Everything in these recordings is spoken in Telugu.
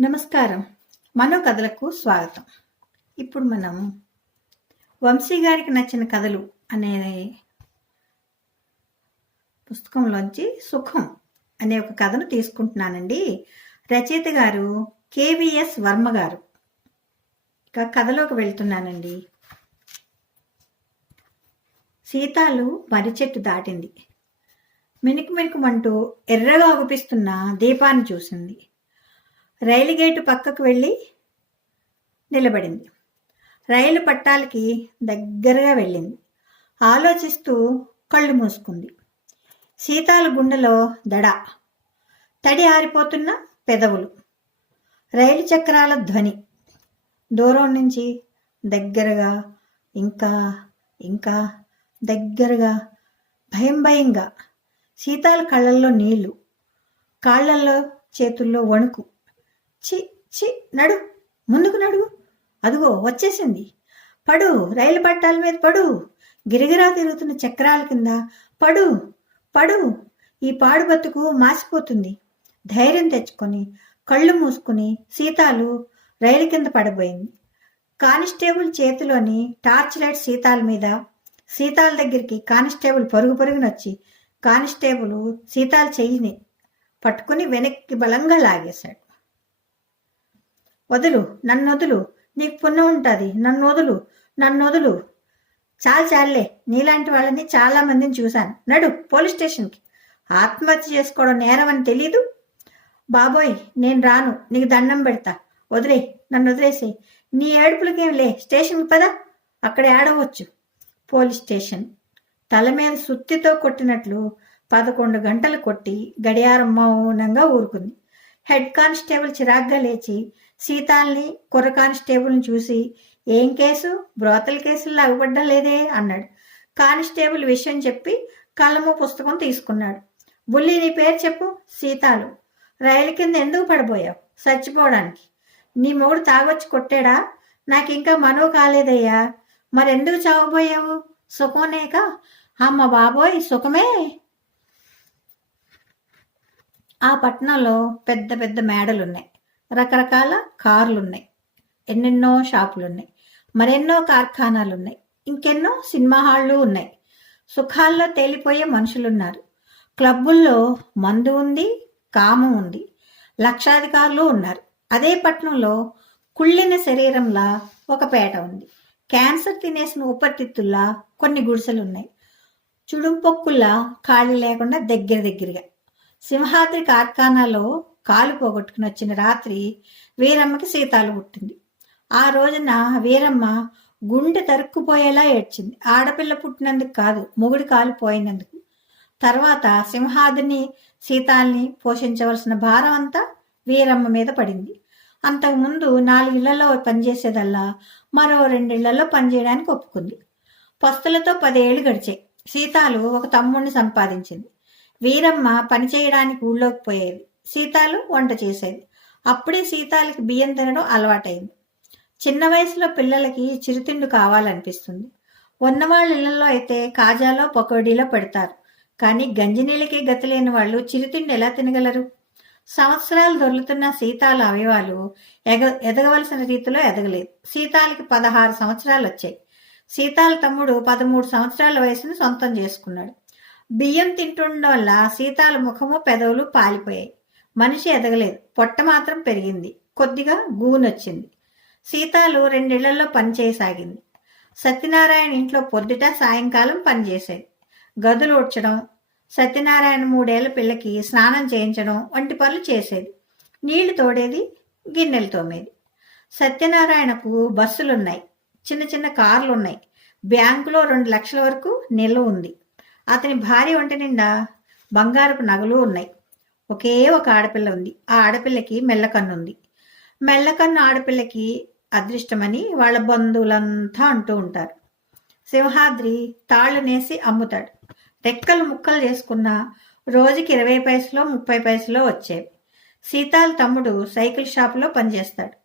నమస్కారం. మనో కథలకు స్వాగతం. ఇప్పుడు మనం వంశీ గారికి నచ్చిన కథలు అనే పుస్తకంలోంచి సుఖం అనే ఒక కథను తీసుకుంటున్నానండి. రచయిత గారు కేవిఎస్ వర్మ గారు. ఇక కథలోకి వెళ్తున్నానండి. సీతాలు మర్రి చెట్టు దాటింది. మినుకు మినుకుమంటూ ఎర్రగా అగుపిస్తున్న దీపాన్ని చూసింది. రైలు గేటు పక్కకు వెళ్ళి నిలబడింది. రైలు పట్టాలకి దగ్గరగా వెళ్ళింది. ఆలోచిస్తూ కళ్ళు మూసుకుంది. సీతాల గుండెలో దడ. తడి ఆరిపోతున్న పెదవులు. రైలు చక్రాల ధ్వని. దూరం నుంచి దగ్గరగా ఇంకా ఇంకా దగ్గరగా భయం భయంగా. శీతాల కళ్ళల్లో నీళ్ళు. కాళ్ళల్లో చేతుల్లో వణుకు. చి చి నడు ముందుకు నడు. అదిగో వచ్చేసింది. పడు రైలు పట్టాల మీద పడు. గిరిగిరా తిరుగుతున్న చక్రాల కింద పడు పడు. ఈ పాడు బతుకు మాసిపోతుంది. ధైర్యం తెచ్చుకొని కళ్ళు మూసుకుని సీతాలు రైలు కింద పడబోయింది. కానిస్టేబుల్ చేతిలోని టార్చ్ లైట్ సీతాల మీద సీతాల దగ్గరికి కానిస్టేబుల్ పరుగు పరుగునొచ్చి కానిస్టేబుల్ సీతాల చెయ్యిని పట్టుకుని వెనక్కి బలంగా లాగేశాడు. వదులు నన్ను వదులు నీకు పుణ్యం ఉంటుంది నన్ను వదులు నన్ను వదులు చాలు చాలే నీలాంటి వాళ్ళని చాలా మందిని చూశాను. నడు పోలీస్ స్టేషన్కి. ఆత్మహత్య చేసుకోవడం నేరం అని తెలీదు? బాబోయ్ నేను రాను నీకు దండం పెడతా. వదిలే నన్ను వదిలేసే నీ ఏడుపులకేం లే స్టేషన్కి పదా. అక్కడ ఏడవచ్చు పోలీస్ స్టేషన్. తల మీద సుత్తితో కొట్టినట్లు పదకొండు గంటలు కొట్టి గడియారం మౌనంగా ఊరుకుంది. హెడ్ కానిస్టేబుల్ చిరాగ్గా లేచి సీతాల్ని కుర్ర కానిస్టేబుల్ని చూసి ఏం కేసు? బ్రోతల కేసుల్లో అవ్వబడ్డం లేదే అన్నాడు. కానిస్టేబుల్ విషయం చెప్పి కలము పుస్తకం తీసుకున్నాడు. బుల్లి నీ పేరు చెప్పు సీతాలు. రైలు కింద ఎందుకు పడిపోయావు? చచ్చిపోవడానికి. నీ మొగుడు తాగొచ్చి కొట్టాడా? నాకు ఇంకా మనో కాలేదయ్యా. మరెందుకు చావబోయావు? సుఖమనేక? అమ్మ బాబోయ్ సుఖమే? ఆ పట్టణంలో పెద్ద పెద్ద మేడలు ఉన్నాయి రకరకాల కార్లు ఉన్నాయి ఎన్నెన్నో షాపులు ఉన్నాయి మరెన్నో కార్ఖానాలు ఉన్నాయి ఇంకెన్నో సినిమా హాళ్ళు ఉన్నాయి. సుఖాల్లో తేలిపోయే మనుషులున్నారు. క్లబ్బుల్లో మందు ఉంది కామం ఉంది లక్షాధికారులు ఉన్నారు. అదే పట్టణంలో కుళ్ళిన శరీరంలా ఒక పేట ఉంది. క్యాన్సర్ తినేసిన ఊపర్తిత్తుల్లా కొన్ని గుడిసెలు ఉన్నాయి చుడుంపొక్కుల్లా ఖాళీ లేకుండా దగ్గర దగ్గరగా. సింహాద్రి కార్ఖానాలో కాలు పోగొట్టుకుని వచ్చిన రాత్రి వీరమ్మకి సీతాలు పుట్టింది. ఆ రోజున వీరమ్మ గుండె తరుక్కుపోయేలా ఏడ్చింది. ఆడపిల్ల పుట్టినందుకు కాదు మొగుడి కాలు పోయినందుకు. తర్వాత సింహాదిని సీతాల్ని పోషించవలసిన భారం అంతా వీరమ్మ మీద పడింది. అంతకుముందు నాలుగిళ్ళలో పనిచేసేదల్లా మరో రెండిళ్ళలో పనిచేయడానికి ఒప్పుకుంది. పస్తులతో పదేళ్ళు గడిచాయి. సీతాలు ఒక తమ్ముడిని సంపాదించింది. వీరమ్మ పని చేయడానికి ఊళ్ళోకి పోయేది. సీతాలు వంట చేసేది. అప్పుడే సీతాలకి బియ్యం తినడం అలవాటైంది. చిన్న వయసులో పిల్లలకి చిరుతిండు కావాలనిపిస్తుంది. ఉన్నవాళ్ళ ఇళ్ళలో అయితే కాజాలో పకోడీలో పెడతారు. కానీ గంజినీళ్ళకే గతి లేని వాళ్ళు చిరుతిండి ఎలా తినగలరు? సంవత్సరాలు దొర్లుతున్న సీతాల అవయవాలు ఎగ ఎదగవలసిన రీతిలో ఎదగలేదు. సీతాలకి పదహారు సంవత్సరాలు వచ్చాయి. సీతాల తమ్ముడు పదమూడు సంవత్సరాల వయసును సొంతం చేసుకున్నాడు. బియ్యం తింటుండడం వల్ల సీతాల ముఖము పెదవులు పాలిపోయాయి. మనిషి ఎదగలేదు. పొట్ట మాత్రం పెరిగింది. కొద్దిగా గూనొచ్చింది. సీతాలు రెండేళ్ళలో పనిచేయసాగింది సత్యనారాయణ ఇంట్లో పొద్దుట సాయంకాలం పనిచేసేది గదులు ఉడ్చడం సత్యనారాయణ మూడేళ్ళ పిల్లకి స్నానం చేయించడం వంటి పనులు చేసేది. నీళ్ళు తోడేది గిన్నెలు తోమేది. సత్యనారాయణకు బస్సులున్నాయి. చిన్న చిన్న కార్లు ఉన్నాయి బ్యాంకులో రెండు లక్షల వరకు నిల్వ ఉంది. అతని భార్య ఒంటి నిండా బంగారపు నగలు ఉన్నాయి. ఒకే ఒక ఆడపిల్ల ఉంది. ఆ ఆడపిల్లకి మెల్లకన్నుంది మెల్లకన్ను ఆడపిల్లకి అదృష్టమని వాళ్ళ బంధువులంతా అంటూ ఉంటారు. సింహాద్రి తాళ్ళు నేసి అమ్ముతాడు. రెక్కలు ముక్కలు చేసుకున్న రోజుకి ఇరవై పైసలో ముప్పై పైసలో వచ్చేవి సీతాల తమ్ముడు సైకిల్ షాపులో పనిచేస్తాడు.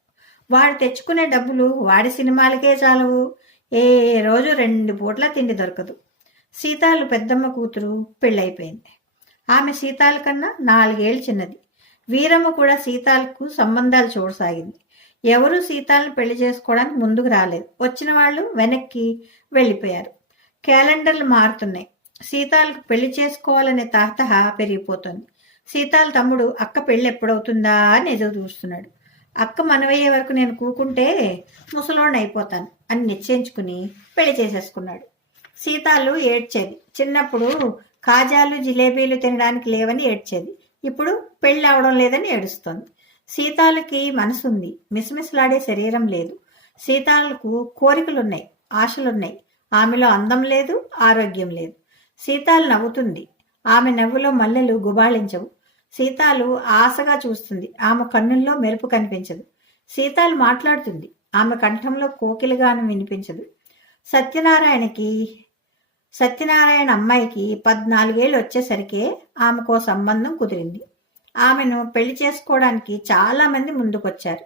వాడు తెచ్చుకునే డబ్బులు వాడి సినిమాలకే చాలవు ఏ రోజు రెండు పూట్ల తిండి దొరకదు. సీతాలు పెద్దమ్మ కూతురు పెళ్ళైపోయింది. ఆమె సీతాల కన్నా నాలుగేళ్ళు చిన్నది. వీరమ్మ కూడా సీతాలకు సంబంధాలు చూడసాగింది. ఎవరూ సీతాలను పెళ్ళి చేసుకోవడానికి ముందుకు రాలేదు. వచ్చిన వాళ్ళు వెనక్కి వెళ్ళిపోయారు. క్యాలెండర్లు మారుతున్నాయి. సీతాలకు పెళ్ళి చేసుకోవాలనే తాతహ పెరిగిపోతుంది. సీతాల తమ్ముడు అక్క పెళ్ళి ఎప్పుడవుతుందా? అని ఎదురు చూస్తున్నాడు. అక్క మనవయ్యే వరకు నేను కూకుంటే ముసలోడిని అయిపోతాను అని నిశ్చయించుకుని పెళ్ళి చేసేసుకున్నాడు. సీతాలు ఏడ్చేది. చిన్నప్పుడు కాజాలు జిలేబీలు తినడానికి లేవని ఏడ్చేది. ఇప్పుడు పెళ్ళి అవడం లేదని ఏడుస్తోంది. సీతాలకి మనసుంది. మిసమిసలాడే శరీరం లేదు. సీతాలకు కోరికలున్నాయి ఆశలున్నాయి. ఆమెలో అందం లేదు ఆరోగ్యం లేదు. సీతాలు నవ్వుతుంది. ఆమె నవ్వులో మల్లెలు గుబాళించవు. సీతాలు ఆశగా చూస్తుంది. ఆమె కన్నుల్లో మెరుపు కనిపించదు. సీతాలు మాట్లాడుతుంది. ఆమె కంఠంలో కోకిలుగాను వినిపించదు. సత్యనారాయణకి సత్యనారాయణ అమ్మాయికి పద్నాలుగేళ్ళు వచ్చేసరికే ఆమెకో సంబంధం కుదిరింది. ఆమెను పెళ్ళి చేసుకోవడానికి చాలామంది ముందుకొచ్చారు.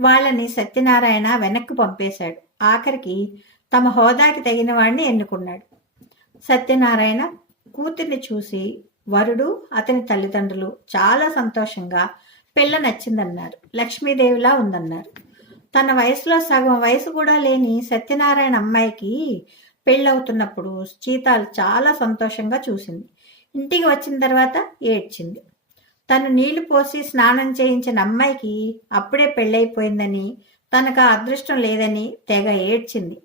వాళ్ళని సత్యనారాయణ వెనక్కి పంపేశాడు. ఆఖరికి తమ హోదాకి తగిన వాడిని ఎన్నుకున్నాడు. సత్యనారాయణ కూతుర్ని చూసి వరుడు అతని తల్లిదండ్రులు చాలా సంతోషంగా పిల్ల నచ్చిందన్నారు. లక్ష్మీదేవిలా ఉందన్నారు. తన వయసులో సగం వయసు కూడా లేని సత్యనారాయణ అమ్మాయికి పెళ్ళవుతున్నప్పుడు చీతాలు చాలా సంతోషంగా చూసింది. ఇంటికి వచ్చిన తర్వాత ఏడ్చింది. తను నీళ్ళు పోసి స్నానం చేయించిన అమ్మాయికి అప్పుడే పెళ్ళైపోయిందని తనకు ఆ అదృష్టం లేదని తెగ ఏడ్చింది.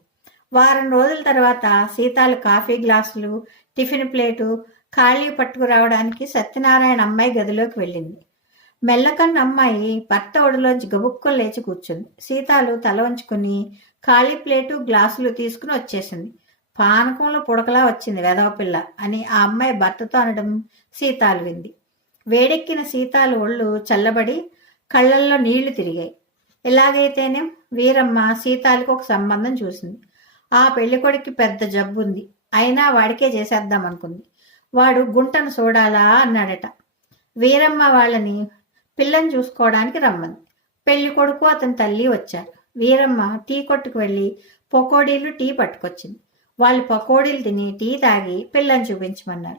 వారం రోజుల తర్వాత సీతాలు కాఫీ గ్లాసులు టిఫిన్ ప్లేటు ఖాళీ పట్టుకురావడానికి సత్యనారాయణ అమ్మాయి గదిలోకి వెళ్ళింది. మెల్లకన్న అమ్మాయి భర్త ఒడిలోంచి గబుక్కులు లేచి కూర్చుంది. సీతాలు తల వంచుకుని ఖాళీ ప్లేటు గ్లాసులు తీసుకుని వచ్చేసింది. పానకంలో పుడకలా వచ్చింది వెదవ పిల్ల అని ఆ అమ్మాయి భర్తతో అనడం సీతాలు వింది. వేడెక్కిన సీతాలు ఒళ్ళు చల్లబడి కళ్ళల్లో నీళ్ళు తిరిగాయి. ఇలాగైతేనే వీరమ్మ సీతాలకు ఒక సంబంధం చూసింది. ఆ పెళ్ళికొడికి పెద్ద జబ్బు ఉంది. అయినా వాడికే చేసేద్దాం అనుకుంది. వాడు గుంటను చూడాలా అన్నాడట. వీరమ్మ వాళ్ళని పిల్లని చూసుకోవడానికి రమ్మంది. పెళ్ళి కొడుకు అతని తల్లి వచ్చారు. వీరమ్మ టీ కొట్టుకు వెళ్ళి పకోడీలు టీ పట్టుకొచ్చింది. వాళ్ళు పకోడీలు తిని టీ తాగి పిల్లని చూపించమన్నారు.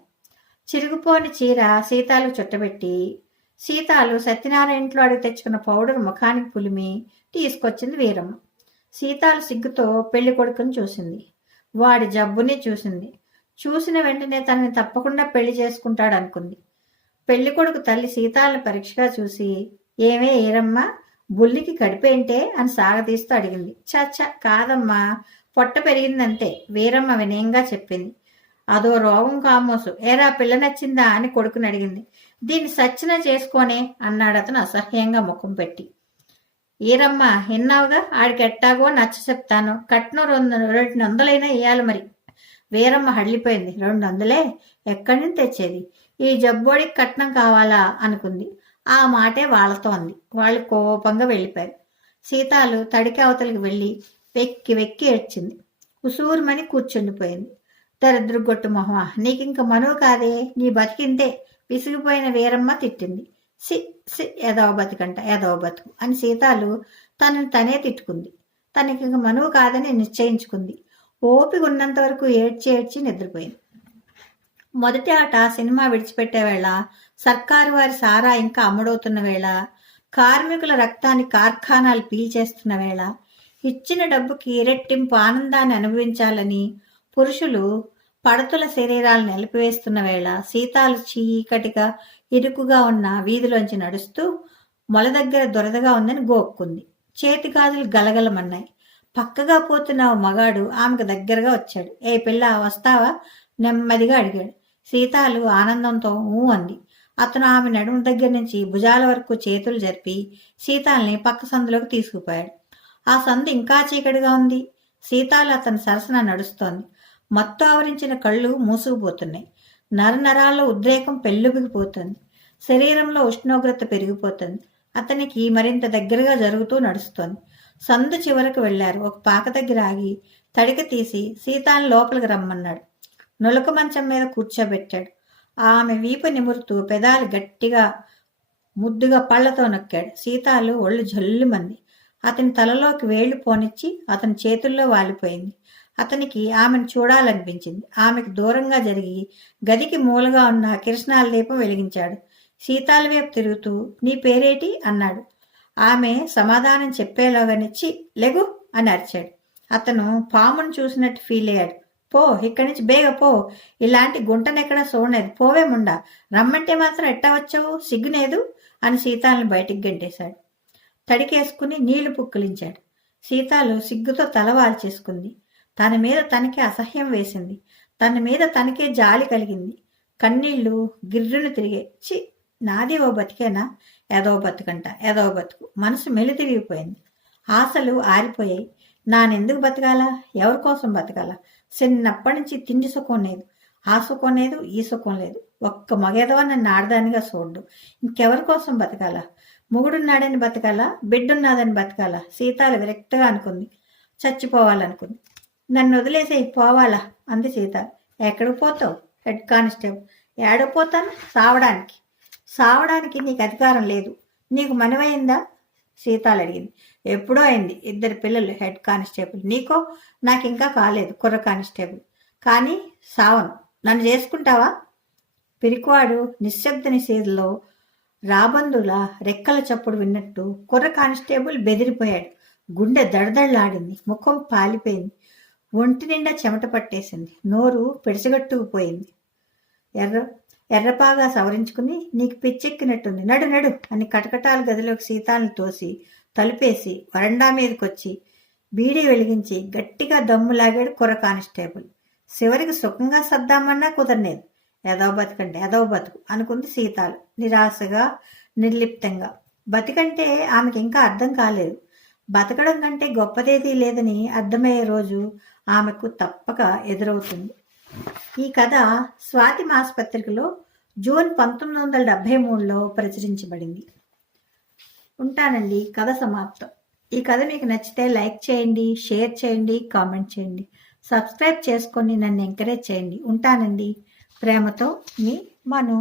చిరిగిపోని చీర సీతాలు చుట్టబెట్టి సీతాలు సత్యనారాయణ ఇంట్లో అడిగి తెచ్చుకున్న పౌడర్ ముఖానికి పులిమి తీసుకొచ్చింది వీరమ్మ. సీతాలు సిగ్గుతో పెళ్ళి కొడుకుని చూసింది. వాడి జబ్బుని చూసింది. చూసిన వెంటనే తనని తప్పకుండా పెళ్ళి చేసుకుంటాడు అనుకుంది. పెళ్ళి కొడుకు తల్లి సీతాలను పరీక్షగా చూసి ఏమే ఏరమ్మా బుల్లికి కడిపేంటే? అని సాగతీస్తూ అడిగింది. చచ్చ కాదమ్మా పొట్ట పెరిగిందంతే. వీరమ్మ వినయంగా చెప్పింది. అదో రోగం కామోసు. ఏరా పిల్ల నచ్చిందా అని కొడుకుని అడిగింది. దీన్ని సచ్చిన చేసుకోనే అన్నాడు అతను అసహ్యంగా ముఖం పెట్టి. ఈరమ్మ విన్నావుగా? ఆడికి ఎట్టాగో నచ్చ చెప్తాను. కట్నం రెండు రెండు వందలైనా ఇయ్యాలి మరి. వీరమ్మ హడిలిపోయింది రెండు వందలే? ఎక్కడి నుంచి తెచ్చేది? ఈ జబ్బోడికి కట్నం కావాలా? అనుకుంది. ఆ మాటే వాళ్ళతో అంది. వాళ్ళు కోపంగా వెళ్ళిపోయారు. సీతాలు తడికి అవతలికి వెళ్ళి వెక్కి వెక్కి ఏడ్చింది. ఉసూరుమని కూర్చుండిపోయింది. దరిద్రగొట్టు మొహమా నీకింక మనువు కాదే నీ బతికిందే విసిగిపోయిన వీరమ్మ తిట్టింది. సి సి ఏదవ బతికంట ఏదవ బతుకు అని సీతాలు తనని తనే తిట్టుకుంది. తనకి ఇంక మనువు కాదని నిశ్చయించుకుంది. ఓపిక ఉన్నంత వరకు ఏడ్చి ఏడ్చి నిద్రపోయింది. మొదటి ఆట సినిమా విడిచిపెట్టే వేళ సర్కారు వారి సారా ఇంకా అమ్ముడవుతున్న వేళ కార్మికుల రక్తాన్ని కార్ఖానాలు పీల్చేస్తున్న వేళ ఇచ్చిన డబ్బుకి రెట్టింపు ఆనందాన్ని అనుభవించాలని పురుషులు పడతుల శరీరాలు నిలిపివేస్తున్న వేళ సీతాలు చీకటిగా ఇరుకుగా ఉన్న వీధిలోంచి నడుస్తూ మొల దగ్గర దొరదగా ఉందని గోక్కుంది. చేతి గాజులు గలగలమన్నాయి. పక్కగా పోతున్న ఓ మగాడు ఆమెకు దగ్గరగా వచ్చాడు. ఏ పిల్ల వస్తావా? నెమ్మదిగా అడిగాడు. సీతాలు ఆనందంతో ఊ అంది. అతను ఆమె నడుము దగ్గర నుంచి భుజాల వరకు చేతులు జరిపి సీతాల్ని పక్క సందులోకి తీసుకుపోయాడు. ఆ సందు ఇంకా చీకటిగా ఉంది. సీతాలు అతని సరసన నడుస్తోంది. మత్తు ఆవరించిన కళ్ళు మూసుకుపోతున్నాయి. నరనరాల్లో ఉద్రేకం పెళ్ళుబిగిపోతుంది శరీరంలో ఉష్ణోగ్రత పెరిగిపోతుంది. అతనికి మరింత దగ్గరగా జరుగుతూ నడుస్తోంది. సందు చివరకు వెళ్ళారు ఒక పాక దగ్గర ఆగి తడిక తీసి సీతాన్ని లోపలికి రమ్మన్నాడు. నులక మంచం మీద కూర్చోబెట్టాడు. ఆమె వీపు నిమురుతూ పెదాలు గట్టిగా ముద్దుగా పళ్ళతో నొక్కాడు. సీతాలు ఒళ్ళు జల్లుమంది. అతని తలలోకి వేళ్ళు పోనిచ్చి అతని చేతుల్లో వాలిపోయింది. అతనికి ఆమెను చూడాలనిపించింది. ఆమెకు దూరంగా జరిగి గదికి మూలగా ఉన్న కిరసనాల దీపం వెలిగించాడు. సీతాల వైపు తిరుగుతూ నీ పేరేటి? అన్నాడు. ఆమె సమాధానం చెప్పేలోగానిచ్చి లెగు అని అరిచాడు. అతను పామును చూసినట్టు ఫీల్ అయ్యాడు. పో ఇక్కడి నుంచి బేగ పో. ఇలాంటి గుంటనెక్కడ చూడలేదు. పోవేముండా రమ్మంటే మాత్రం ఎట్టా వచ్చావు? సిగ్గునేదు అని సీతాలను బయటికి గంటేశాడు. తడికేసుకుని నీళ్ళు పుక్కిలించాడు. సీతాలు సిగ్గుతో తలవాల్చేసుకుంది తన మీద తనకే అసహ్యం వేసింది. తన మీద తనకే జాలి కలిగింది. కన్నీళ్ళు గిర్రును తిరిగే చి నాది ఓ బతికేనా? ఏదో బతుకంట ఏదో బతుకు. మనసు మెలితిరిగిపోయింది. ఆశలు ఆరిపోయాయి. నానెందుకు బతకాలా? ఎవరి కోసం బతకాలా? చిన్నప్పటి నుంచి తిండి సుఖం లేదు. ఆ సుఖం లేదు ఈ సుఖం లేదు. ఒక్క మగేదవా నన్ను ఆడదానిగా చూడ్డు. ఇంకెవరి కోసం బతకాలా? మొగుడున్నాడని బతకాలా? బిడ్డున్నాదని బతకాలా? సీతాలు విరక్తగా అనుకుంది. చచ్చిపోవాలనుకుంది. నన్ను వదిలేసి పోవాలా? అంది సీత. ఎక్కడికి పోతావు? Head constable. ఏడపోతాను సావడానికి. సావడానికి నీకు అధికారం లేదు. నీకు మనవైందా సీతాలు అడిగింది. ఎప్పుడో అయింది. ఇద్దరు పిల్లలు హెడ్ కానిస్టేబుల్. నీకో? నాకు ఇంకా కాలేదు కుర్ర కానిస్టేబుల్. కానీ సావను. నన్ను చేసుకుంటావా? పిరికివాడు నిశ్శబ్ద నిషేధంలో రాబందుల రెక్కల చప్పుడు విన్నట్టు కుర్ర కానిస్టేబుల్ బెదిరిపోయాడు. గుండె దడదళ్ళాడింది ముఖం పాలిపోయింది. ఒంటి నిండా చెమట పట్టేసింది. నోరు పిడిచగట్టుకుపోయింది ఎర్ర ఎర్రపాగా సవరించుకుని నీకు పిచ్చెక్కినట్టుంది. నడు నడు అని కటకటాల గదిలోకి సీతాలను తోసి తలుపేసి వరండా మీదకొచ్చి బీడీ వెలిగించి గట్టిగా దమ్ము లాగాడు కుర్ర కానిస్టేబుల్. చివరికి సుఖంగా సర్దామన్నా కుదరలేదు. ఏదో బతుకంటే ఏదో బతుకు అనుకుంది సీతాలు నిరాశగా నిర్లిప్తంగా. బతికంటే ఆమెకి ఇంకా అర్థం కాలేదు. బతకడం కంటే గొప్పదేదీ లేదని అర్థమయ్యే రోజు ఆమెకు తప్పక ఎదురవుతుంది. ఈ కథ స్వాతి మాసపత్రికలో జూన్ పంతొమ్మిది వందల డెబ్భై మూడులో ప్రచురించబడింది. ఉంటానండి కథ సమాప్తం. ఈ కథ మీకు నచ్చితే లైక్ చేయండి షేర్ చేయండి కామెంట్ చేయండి. సబ్స్క్రైబ్ చేసుకొని నన్ను ఎంకరేజ్ చేయండి. ఉంటానండి. ప్రేమతో మీ మను.